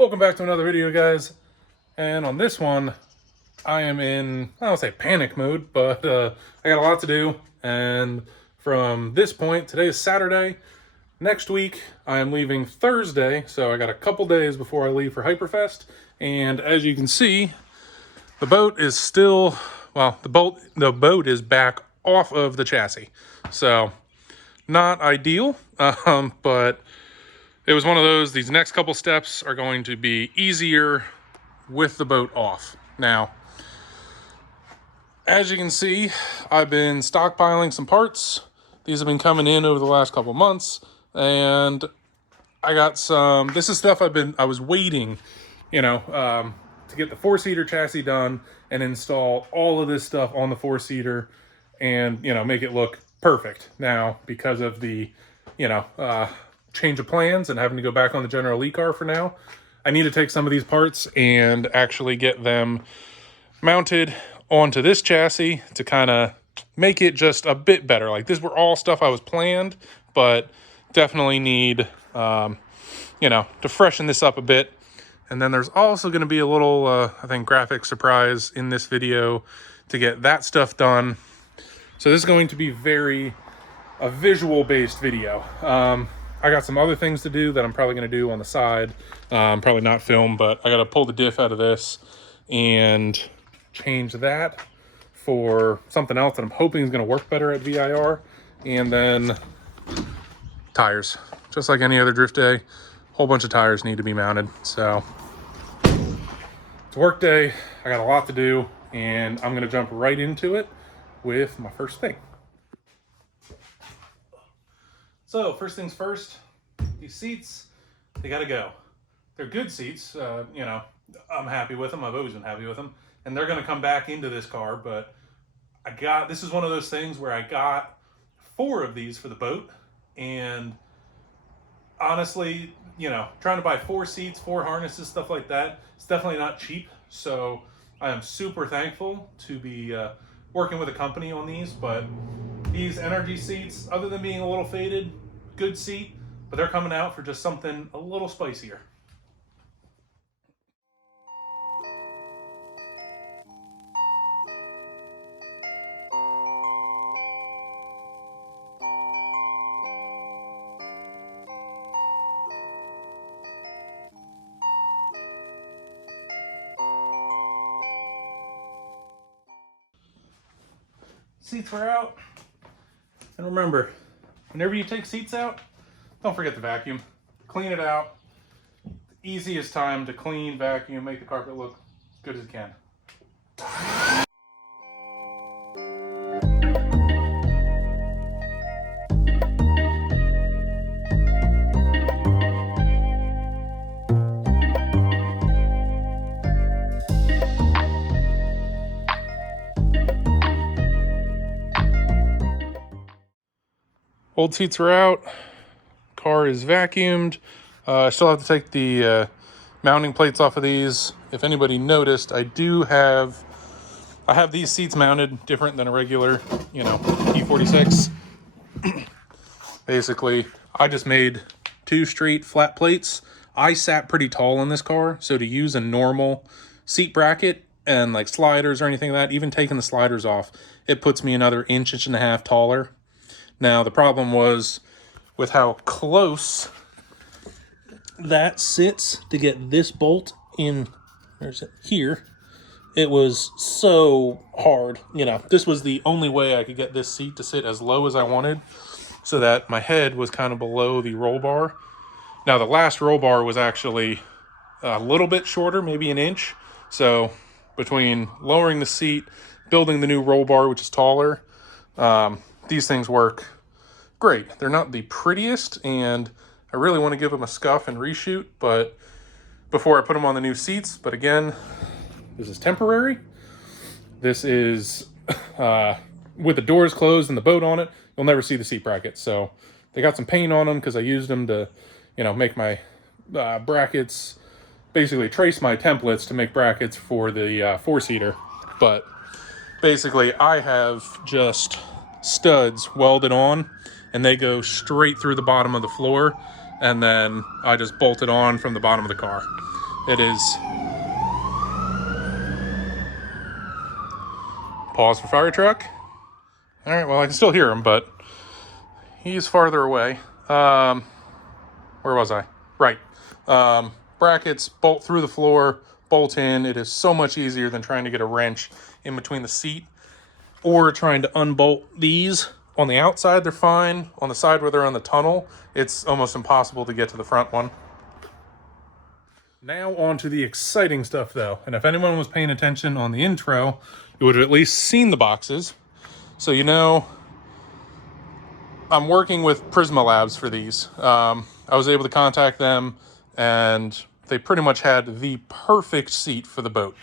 Welcome back to another video, guys. And on this one, I am in, I don't say panic mode, but I got a lot to do. And from this point, today is Saturday. Next week, I am leaving Thursday, so I got a couple days before I leave for Hyperfest. And as you can see, the boat is still, well, the boat is back off of the chassis. So, not ideal, but it was one of those, these next couple steps are going to be easier with the boat off. Now, as you can see, I've been stockpiling some parts. These have been coming in over the last couple months, and I got some, this is stuff I was waiting, to get the four-seater chassis done and install all of this stuff on the four-seater and, make it look perfect. Now, because of the, change of plans and having to go back on the General Lee car for now, I need to take some of these parts and actually get them mounted onto this chassis to kind of make it just a bit better. Like, these were all stuff I was planned, but definitely need, to freshen this up a bit. And then there's also going to be a little, I think, graphic surprise in this video to get that stuff done. So this is going to be a visual-based video. I got some other things to do that I'm probably going to do on the side. Probably not film, but I got to pull the diff out of this and change that for something else that I'm hoping is going to work better at VIR. And then tires. Just like any other drift day, a whole bunch of tires need to be mounted. So it's a work day. I got a lot to do, and I'm going to jump right into it with my first thing. So first things first, these seats, they gotta go. They're good seats, I'm happy with them. I've always been happy with them. And they're gonna come back into this car, but this is one of those things where I got 4 of these for the boat. And honestly, trying to buy 4 seats, 4 harnesses, stuff like that, it's definitely not cheap. So I am super thankful to be working with a company on these, but these energy seats, other than being a little faded, good seat, but they're coming out for just something a little spicier. Seats were out. And remember, whenever you take seats out, don't forget to vacuum. Clean it out. The easiest time to clean, vacuum, make the carpet look as good as it can. Old seats are out. Car is vacuumed. I still have to take the mounting plates off of these. If anybody noticed, I have these seats mounted different than a regular, E46. Basically, I just made 2 straight flat plates. I sat pretty tall in this car, so to use a normal seat bracket and like sliders or anything like that, even taking the sliders off, it puts me another inch and a half taller. Now, the problem was with how close that sits to get this bolt in, where's it? Here. It was so hard. This was the only way I could get this seat to sit as low as I wanted so that my head was kind of below the roll bar. Now, the last roll bar was actually a little bit shorter, maybe an inch. So between lowering the seat, building the new roll bar, which is taller, these things work great. They're not the prettiest, and I really want to give them a scuff and reshoot, but before I put them on the new seats. But again, this is temporary. This is with the doors closed and the boat on it, you'll never see the seat brackets. So they got some paint on them because I used them to, make my brackets, basically trace my templates to make brackets for the 4-seater. But basically, I have just studs welded on, and they go straight through the bottom of the floor, and then I just bolt it on from the bottom of the car. It is. Pause for fire truck. All right, well, I can still hear him, but he's farther away. Where was I? Right. Brackets, bolt through the floor, bolt in. It is so much easier than trying to get a wrench in between the seat or trying to unbolt these. On the outside, they're fine. On the side where they're on the tunnel, it's almost impossible to get to the front one. Now on to the exciting stuff, though. And if anyone was paying attention on the intro, you would have at least seen the boxes. So you know, I'm working with Prisma Labs for these. I was able to contact them, and they pretty much had the perfect seat for the boat.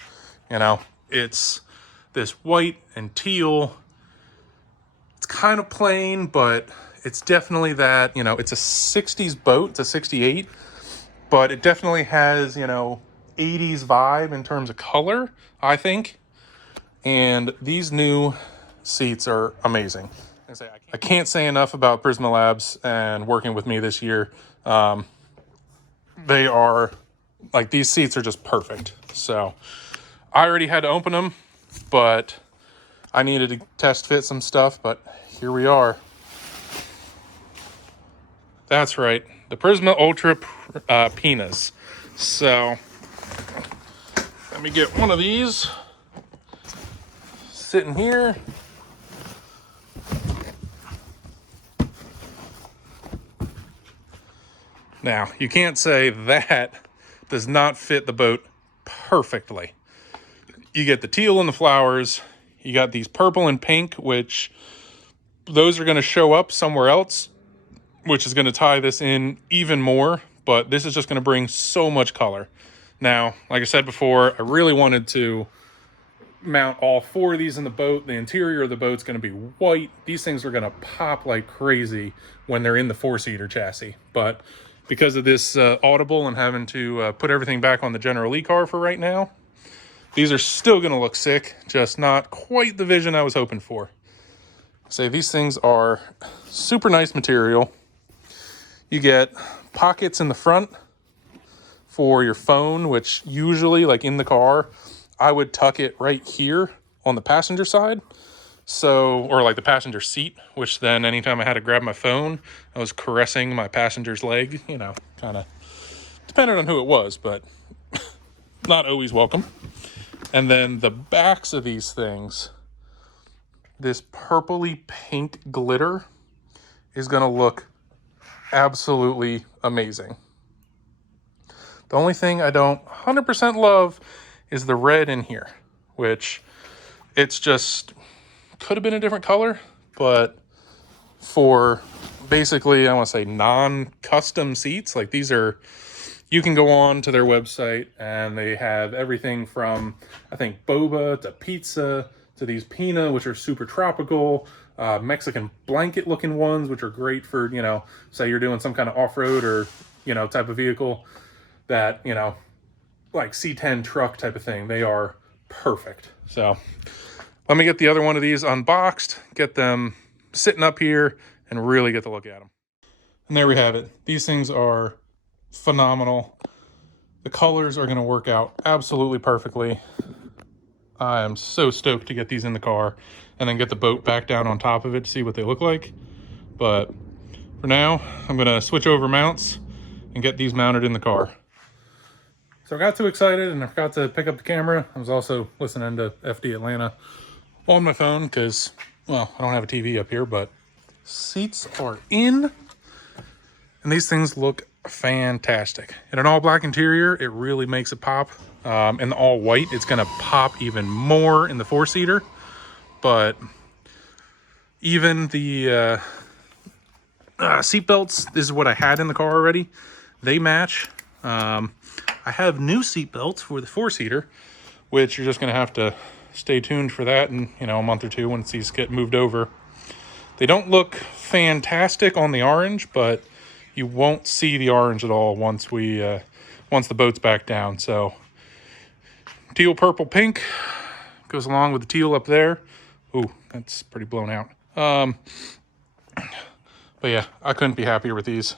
You know, it's this white and teal. It's kind of plain, but it's definitely that, you know, it's a 60s boat, it's a 68, but it definitely has, you know, 80s vibe in terms of color, I think. And these new seats are amazing. I can't say enough about Prisma Labs and working with me this year. They are, like, these seats are just perfect. So I already had to open them, but I needed to test fit some stuff, but here we are. That's right, the Prisma Ultra Pinas. So let me get one of these sitting here. Now, you can't say that does not fit the boat perfectly. You get the teal and the flowers. You got these purple and pink, which those are going to show up somewhere else, which is going to tie this in even more. But this is just going to bring so much color. Now, like I said before, I really wanted to mount all four of these in the boat. The interior of the boat's going to be white. These things are going to pop like crazy when they're in the four-seater chassis. But because of this audible and having to put everything back on the General Lee car for right now, these are still going to look sick, just not quite the vision I was hoping for. So these things are super nice material. You get pockets in the front for your phone, which usually, like in the car, I would tuck it right here on the passenger side. So, or like the passenger seat, which then anytime I had to grab my phone, I was caressing my passenger's leg, you know, kind of depending on who it was, but not always welcome. And then the backs of these things, this purpley pink glitter is going to look absolutely amazing. The only thing I don't 100% love is the red in here, which it's just could have been a different color, but for basically, I want to say non-custom seats, like these are, you can go on to their website and they have everything from, I think, boba to pizza to these pina, which are super tropical, Mexican blanket looking ones, which are great for, you know, say you're doing some kind of off-road or, you know, type of vehicle that, you know, like C10 truck type of thing. They are perfect. So let me get the other one of these unboxed, get them sitting up here and really get to look at them. And there we have it. These things are phenomenal. The colors are going to work out absolutely perfectly. I am so stoked to get these in the car and then get the boat back down on top of it to see what they look like. But for now, I'm going to switch over mounts and get these mounted in the car. So I got too excited and I forgot to pick up the camera. I was also listening to FD Atlanta on my phone because, well, I don't have a TV up here, but seats are in. And these things look fantastic. In an all black interior, it really makes it pop. In the all white, it's going to pop even more in the four-seater. But even the seat belts, this is what I had in the car already. They match. I have new seat belts for the four-seater, which you're just going to have to stay tuned for that in, you know, a month or two once these get moved over. They don't look fantastic on the orange, but you won't see the orange at all once we once the boat's back down. So teal, purple, pink goes along with the teal up there. Ooh, that's pretty blown out. But yeah, I couldn't be happier with these.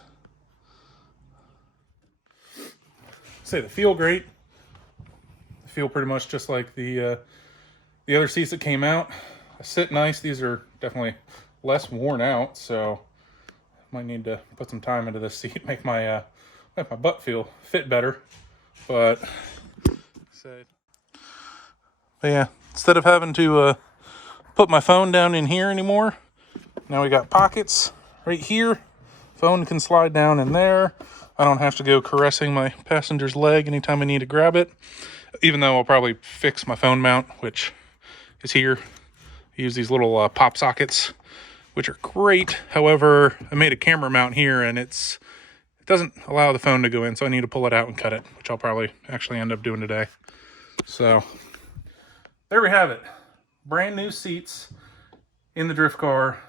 Say they feel great. feel pretty much just like the other seats that came out. They sit nice. These are definitely less worn out, so might need to put some time into this seat, make my butt fit better. But yeah, instead of having to put my phone down in here anymore, now we got pockets right here. Phone can slide down in there. I don't have to go caressing my passenger's leg anytime I need to grab it, even though I'll probably fix my phone mount, which is here. I use these little pop sockets, which are great. However, I made a camera mount here and it doesn't allow the phone to go in, so I need to pull it out and cut it, which I'll probably actually end up doing today. So there we have it. Brand new seats in the drift car.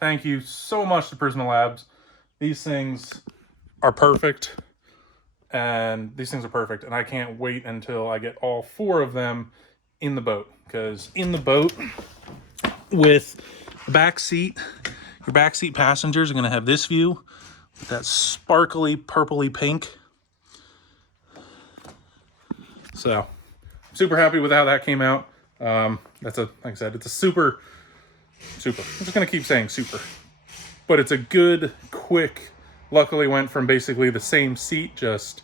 Thank you so much to Prisma Labs. These things are perfect, and I can't wait until I get all 4 of them in the boat, because in the boat with the back seat, your back seat passengers are going to have this view with that sparkly purpley pink. So super happy with how that came out. Like I said, it's a super. I'm just going to keep saying super, but it's a good, quick, luckily went from basically the same seat, just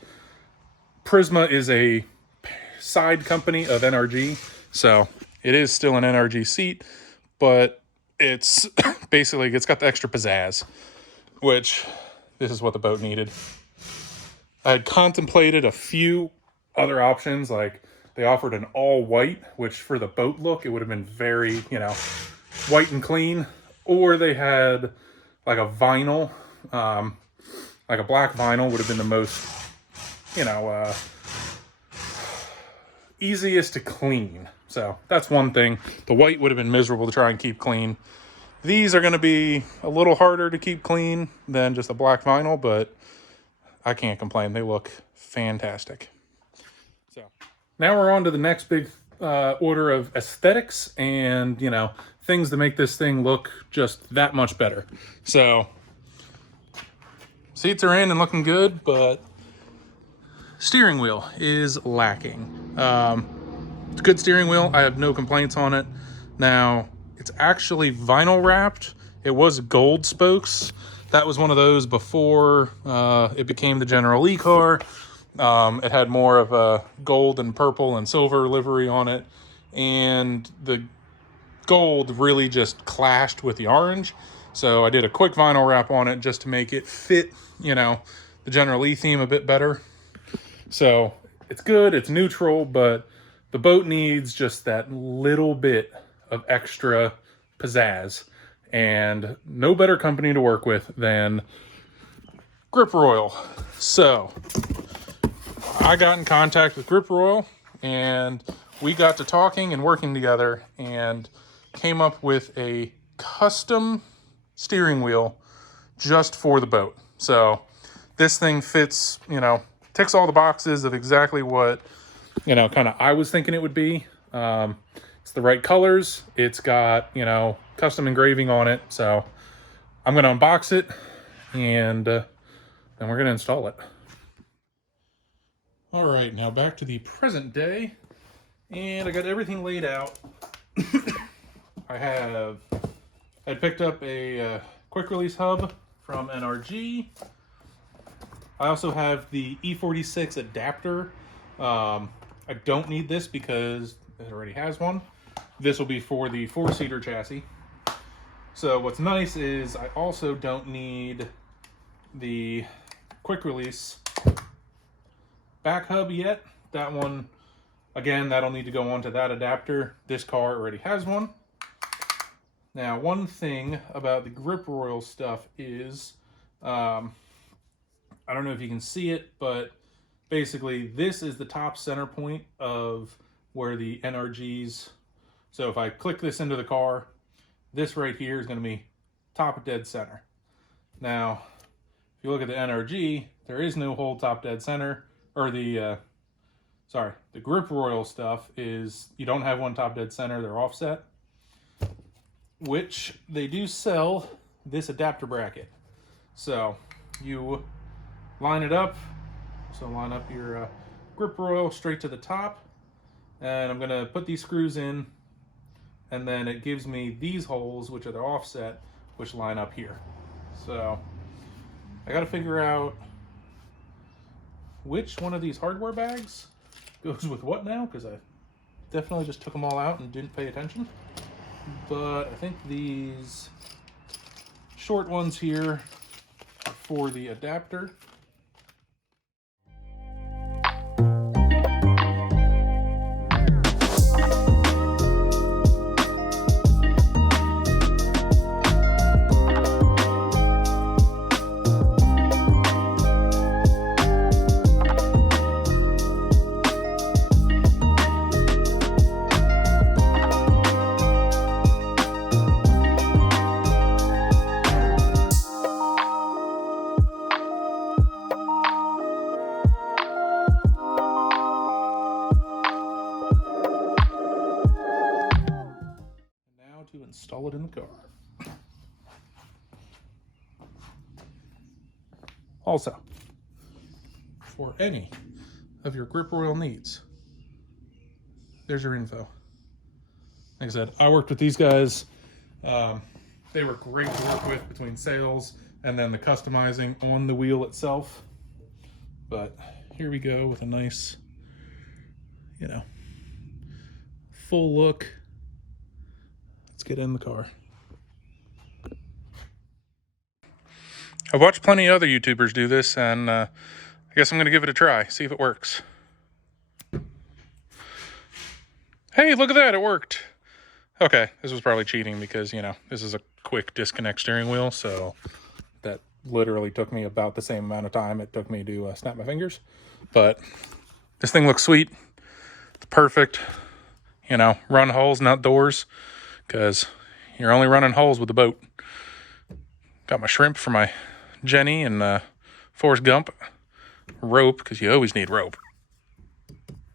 Prisma is a side company of NRG. So it is still an NRG seat, but it's basically, it's got the extra pizzazz, which this is what the boat needed. I had contemplated a few other options, like they offered an all white, which for the boat look, it would have been very, white and clean, or they had like a vinyl, like a black vinyl would have been the most, easiest to clean. So that's one thing. The white would have been miserable to try and keep clean. These are going to be a little harder to keep clean than just a black vinyl, but I can't complain. They look fantastic. So now we're on to the next big order of aesthetics and, things to make this thing look just that much better. So seats are in and looking good, but steering wheel is lacking. It's a good steering wheel. I have no complaints on it. Now, it's actually vinyl wrapped. It was gold spokes. That was one of those before it became the General Lee car. It had more of a gold and purple and silver livery on it. And the gold really just clashed with the orange. So I did a quick vinyl wrap on it just to make it fit, the General Lee theme a bit better. So it's good, it's neutral, but the boat needs just that little bit of extra pizzazz. And no better company to work with than Grip Royal. So I got in contact with Grip Royal and we got to talking and working together and came up with a custom steering wheel just for the boat. So this thing fits, ticks all the boxes of exactly what, kind of I was thinking it would be. It's the right colors. It's got, custom engraving on it. So I'm going to unbox it and then we're going to install it. All right, now back to the present day. And I got everything laid out. I picked up a quick release hub from NRG. I also have the E46 adapter. I don't need this because it already has one. This will be for the 4-seater chassis. So what's nice is I also don't need the quick release back hub yet. That one, again, that'll need to go onto that adapter. This car already has one. Now, one thing about the Grip Royal stuff is, I don't know if you can see it, but basically this is the top center point of where the NRGs, so if I click this into the car, this right here is going to be top dead center. Now, if you look at the NRG, there is no whole top dead center, or the Grip Royal stuff is, you don't have one top dead center, they're offset. Which they do sell this adapter bracket. So you line it up. So line up your Grip Royal straight to the top. And I'm gonna put these screws in, and then it gives me these holes, which are the offset, which line up here. So I gotta figure out which one of these hardware bags goes with what now, because I definitely just took them all out and didn't pay attention. But I think these short ones here are for the adapter. To install it in the car. Also, for any of your grip oil needs, there's your info. Like I said, I worked with these guys. They were great to work with between sales and then the customizing on the wheel itself. But here we go with a nice, full look. Let's get in the car. I've watched plenty of other YouTubers do this, and I guess I'm going to give it a try, see if it works. Hey, look at that, it worked. Okay, this was probably cheating because, this is a quick disconnect steering wheel, so that literally took me about the same amount of time it took me to snap my fingers. But this thing looks sweet. It's perfect. Run holes, not doors, because you're only running holes with the boat. Got my shrimp for my Jenny and Forrest Gump. Rope, because you always need rope.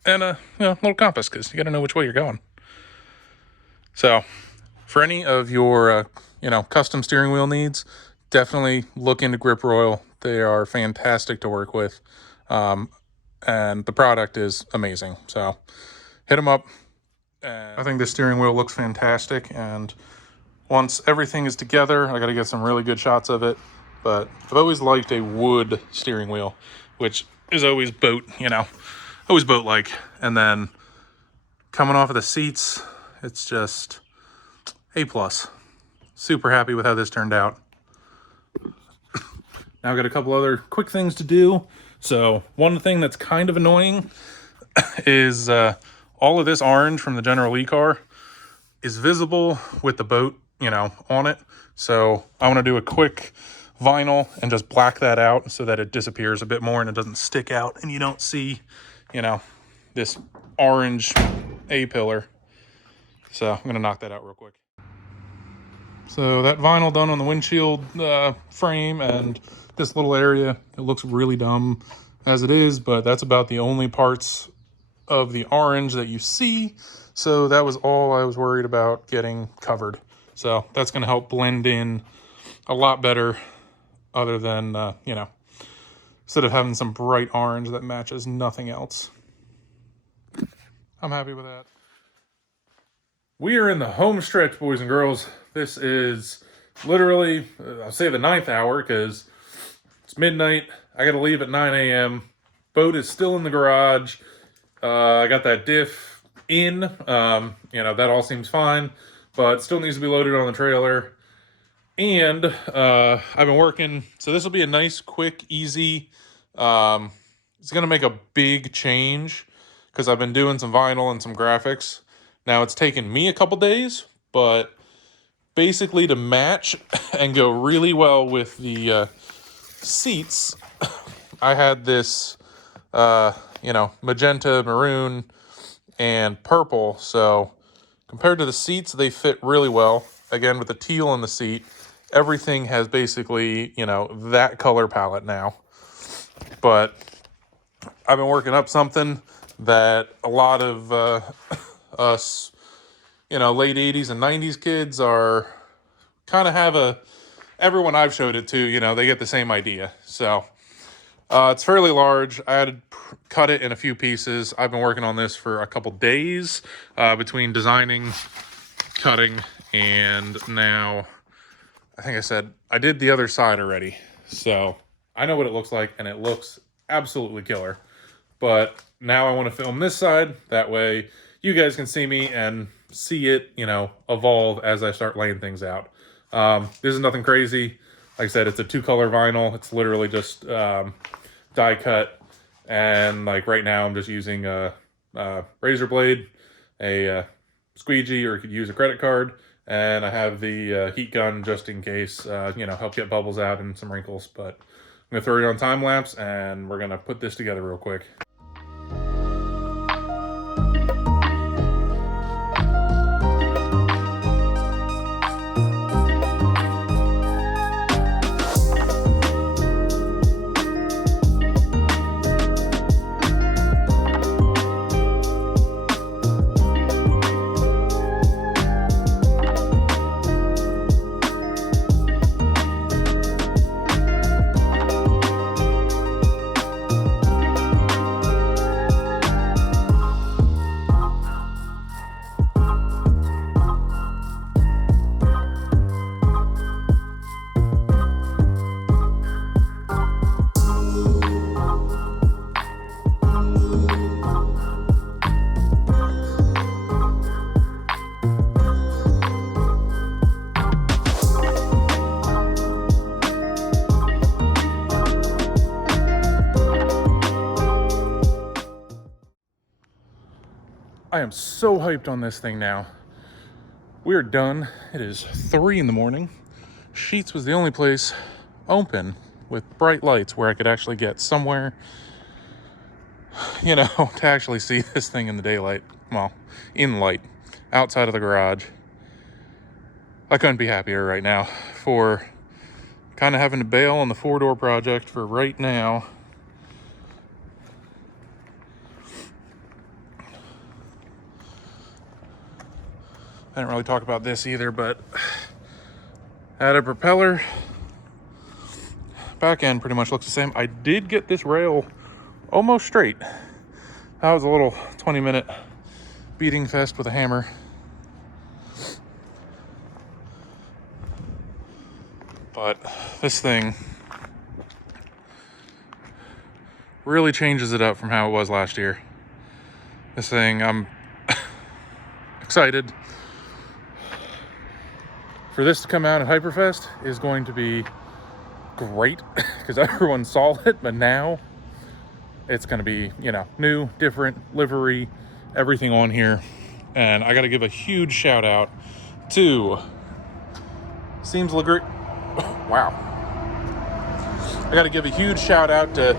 And a little compass, because you got to know which way you're going. So, for any of your, custom steering wheel needs, definitely look into Grip Royal. They are fantastic to work with. And the product is amazing. So, hit them up. I think this steering wheel looks fantastic, and once everything is together, I got to get some really good shots of it. But I've always liked a wood steering wheel, which is always boat, always boat-like. And then coming off of the seats, it's just A+. Super happy with how this turned out. Now I've got a couple other quick things to do. So one thing that's kind of annoying is all of this orange from the General Lee car is visible with the boat, on it. So I want to do a quick vinyl and just black that out so that it disappears a bit more and it doesn't stick out and you don't see, this orange A-pillar. So I'm going to knock that out real quick. So that vinyl done on the windshield frame and this little area, it looks really dumb as it is, but that's about the only parts of the orange that you see. So that was all I was worried about getting covered. So that's going to help blend in a lot better other than, instead of having some bright orange that matches nothing else. I'm happy with that. We are in the home stretch, boys and girls. This is literally, I'll say the 9th hour because it's midnight. I got to leave at 9 a.m. Boat is still in the garage. I got that diff in. That all seems fine, but still needs to be loaded on the trailer. And I've been working, so this will be a nice, quick, easy. It's going to make a big change because I've been doing some vinyl and some graphics. Now, it's taken me a couple days, but basically to match and go really well with the seats, I had this, magenta, maroon, and purple. So compared to the seats, they fit really well. Again, with the teal in the seat, everything has basically, that color palette now. But I've been working up something that a lot of us, late 80s and 90s kids are kind of have everyone I've showed it to, they get the same idea. So It's fairly large. I had to cut it in a few pieces. I've been working on this for a couple days between designing, cutting, and now I think I said I did the other side already. So I know what it looks like, and it looks absolutely killer. But now I want to film this side. That way you guys can see me and see it, you know, evolve as I start laying things out. This is nothing crazy. Like I said, it's a 2-color vinyl. It's literally just die cut. And like right now I'm just using a razor blade, a squeegee, or you could use a credit card. And I have the heat gun just in case, you know, help get bubbles out and some wrinkles. But I'm going to throw it on time lapse and we're going to put this together real quick. I am so hyped on this thing now. We're done. It is 3 in the morning. Sheetz was the only place open with bright lights where I could actually get somewhere, you know, to actually see this thing in the daylight. Well, in light, outside of the garage. I couldn't be happier right now for kind of having to bail on the 4-door project for right now. I didn't really talk about this either, but had a propeller. Back end pretty much looks the same. I did get this rail almost straight. That was a little 20-minute beating fest with a hammer. But this thing really changes it up from how it was last year. This thing, I'm excited. For this to come out at Hyperfest is going to be great because everyone saw it, but now it's going to be, you know, new, different, livery, everything on here. And I got to give a huge shout out to Seems Legit. Wow. I got to give a huge shout out to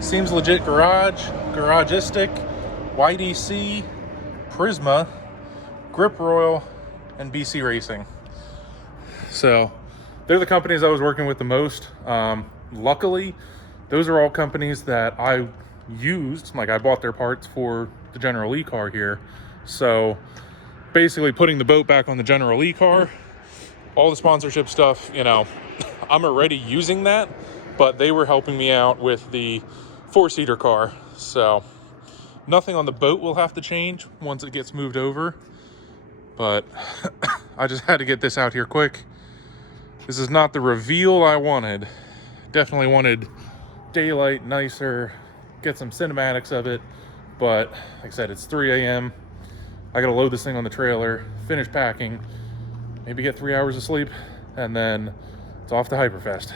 Seems Legit Garage, Garagistic, YDC, Prisma, Grip Royal, and BC Racing. So they're the companies I was working with the most. Luckily, those are all companies that I used. Like, I bought their parts for the General Lee car here. So basically putting the boat back on the General Lee car, all the sponsorship stuff, you know, I'm already using that, but they were helping me out with the 4-seater car. So nothing on the boat will have to change once it gets moved over. But I just had to get this out here quick. This is not the reveal I wanted. Definitely wanted daylight, nicer, get some cinematics of it. But like I said, it's 3 a.m. I gotta load this thing on the trailer, finish packing, maybe get 3 hours of sleep, and then it's off to Hyperfest.